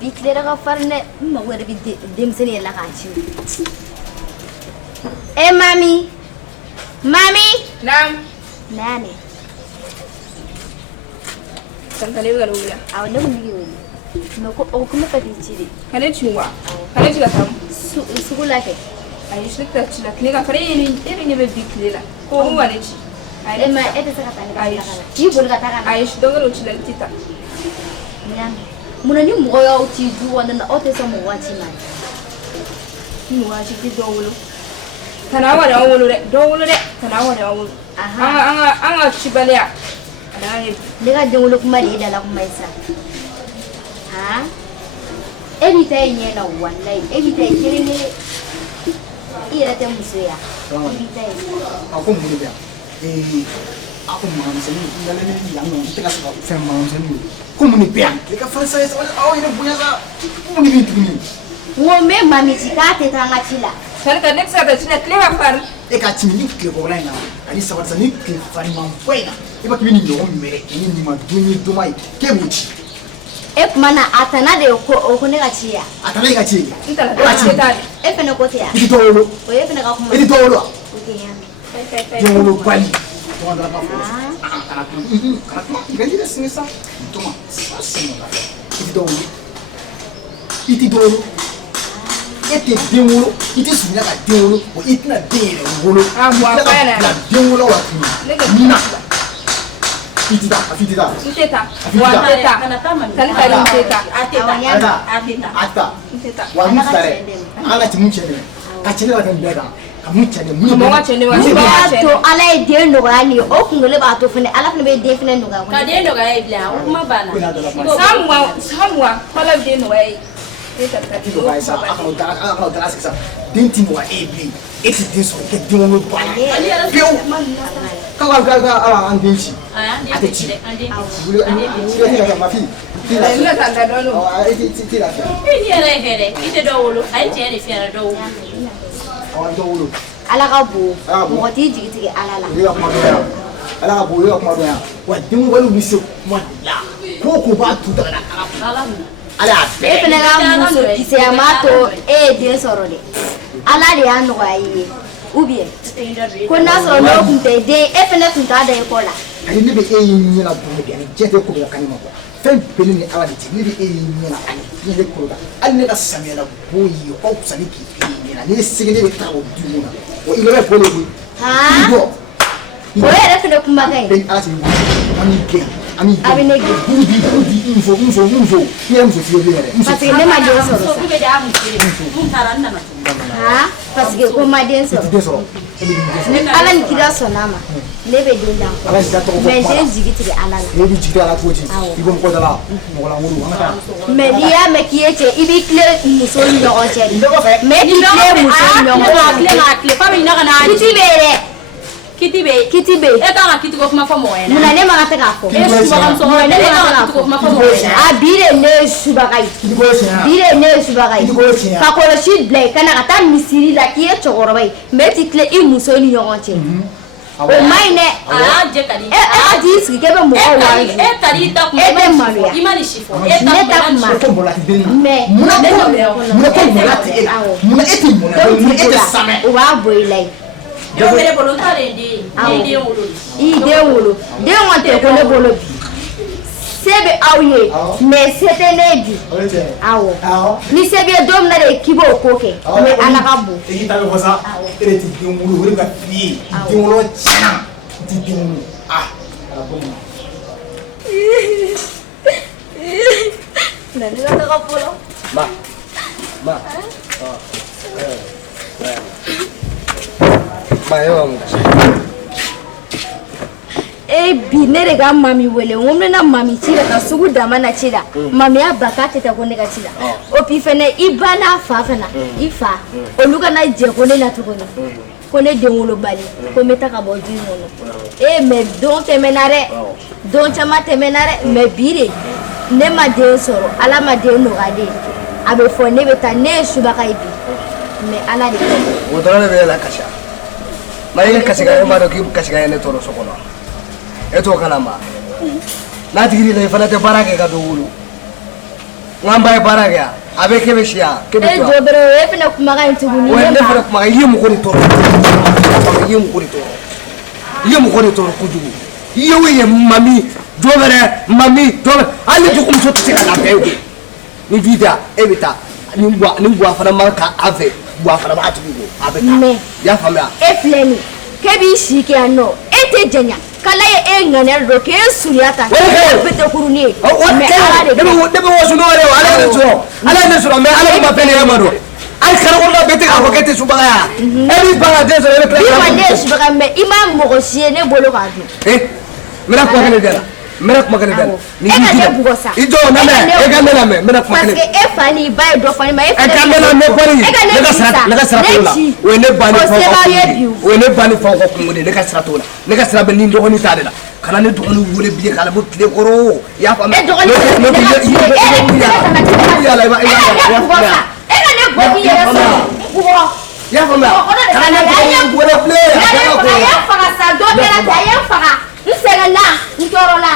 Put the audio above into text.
Biclera ka farne ma wara bi demsene la kanchi. Mami. Mami. Naam. Nani. Santale ga lugula. Aw ne mun yi. No ko o kuma fa diciri. Kane chuwa. Kane chiga tam. Sugula ke. Ai shikta chila klega fare ni irin ne be biclela. Ko mu wane ci. Ai ma ete saka tani ka. Ki bol ka taka. Ai shi dogaro chila tita. Nyame. Muna ni mo ya uti du wanda na ote so mo wachi ma. Ni wachi ki dowulo. Tanawa da wolo de dowulo de tanawa da wolo. Aha. Anga chibaliya. Lega dowulo kuma de da la kuma isa. Ha? Evita yena wallahi. Evita kirene ira ta musuya. Evita. Aku mu de. Aku mau sini ngale ni yang no kita kasih film mau sini. Como ni bem? Leka fansa essa, olha ele punha essa. Como ni bintu ni? Wo me mami tikate tanga chila. Sarka next ada chila klega far. Eka chini ke ko na. Ali sabar sani ke fari mam poina. Iba kibini no mere ni ma duni dumai. Ke muti. Mana atana de ko ne gachia. Atana gachi. Intala gachi. Fene ko tia. Idi tolo. O fene ka kuma. Idi tolo. Okay ya. Tolo bali. Tolo ka fo. Ganti assim essa. Toma. Assim lá. Iti dolo. Ete demolo. Iti sunya ka demolo. O itina dele ngolo. Mo apana. La demolo wa tini. Nina. Iti da. Iteta. Wanteta. Tani kali iteta. Ata. Wa musare. Ala timu chene. Ka chene wa kan bega. Kamuchane mu. Mo wa chene wa. To ala e de no gani o kungole ba to fene ala fene be de fene no ga. Ka de no ga e bla o kuma bana. Samwa kala de no ai. Eta ta Ito guys, ako dala sa dinti mo AB. Iti diso ke dimo ba. Pio. Ka ang dinsi. Ate chi. Bulu ati ma fi. Ila tanda dono. Iti la. Ni era fere. Ite do wolo. Ai je ni fere do. Do wolo. Ala ka bu. Mo ti jigi ala la. Yo ma do. Ala ka bu yo ma do ya. Wa dimo walu miso mo la. Ko ba tu da na. Ala fene ga muso kise amato de soro de ala de anu ga yi ubie ko na so no kunte de fene kunta da ekola ani ne be yin na bu de ni jete ko ya kanima ko fen pele ni ala de ni be yin na ani ni de ko da ani ne ka samela boyi o kusani ki ni na ni sigene be ta o du na o ile be pole bu ha o era fene kuma kai ben ala ti ani ke ami abinegi udi info kiam so fiye bere parce que ne ma de soro So be da mu kire. Mun taranna ma. ha parce que ko ma de soro de soro ala ni kida so nama ne be de ndan ala si to ko mais j'ai jigi ala la ne bi jigita ala ko ti ibo ko dala mo la ngulu ngata mais dia me kiete ibi clé muso ni no oche inde ko fe mais di clé muso ni no Clé fa mi na kana. Kiti be. E ka kiti ko kuma fa mo ena. Muna ne ma ta ka ko. E su ba kam so mo ena. E ka kiti ko kuma fa mo ena. A bire ne su ba kai. Bire ne su ba kai. Ka ko le shit blay kana ka ta misiri la ki e chogoro bai. Meti kle i muso ni yonche. O mai ne A je kali. a di ski ke be mo o wa. E kali ta kuma. E te maria. Imani shifo. E ta kuma. ko bola ti den Me. muna ko bola ti muna eti muna eti same O wa boy lai. Yo mere volontare di wolo. I de wolo. De wonte ko le bolo bi. Sebe awye. Mais c'était ne bi. Awo. Ni sebe dom na de kibo koke. Me anakabu. e kita ko sa ere ti den wulu wuri ka fi den wulu chana ti den wulu ala ko Na ni ka ka polo. Ma. Ma yo bi ne de ga mami wele ngomle na mami chira ka sugu dama na chira mami ya bakate ta ko ne ga chira o pi fene ibana fa fena ifa oluga na je ko ne na to ko ne de wolo bali ko meta ka bo di mono me don temenare don chama temenare me bire ne ma de soro ala ma de no ga de abe fo ne beta ne suba ka ibi me ala de wo dole be la kasha mai ka siga ma do ki kashiga ne toro sokono eto kalama na tigiri le fana te barake ka do wulu ngamba bara ga abe ke beshia ke e jobere e fena kuma ga ntuguni we ne fara kuma yi mu ko ni toro yi mu ko ni toro yi mu ko ni toro kujugu yi we mami jobere mami jobere ali to kum so tsika na be ni vida evita ni ngwa fara marka ave ngwa fara ba tugo abe me ya famia e fleni ke bi shike ano e te jenya kala ye e ngane ro ke suriata bete kuruni me ala de debe wasu no re ala ne so me ala ma pene yamaro al kara ko bete ka ko kete subaga ya e bi banga de so le bi wande subaga me imam mo ko siene bolo ka du mera ko kene dela mera ko kene dela ni ido na me e ga na me mera ko kene parce que e fani ba do fani ma e ga na me ko ni ne ga sra tola we ne bani fo ko ngode ne ga sra tola ne ga sra be ni ndo ko ni tadela kana ne dogoni wole biye kala bo tile koro ya fa me ya la ba ya fa me kana ne dogoni wole ple ya fa sa do bela ya fa nsega na ntoro la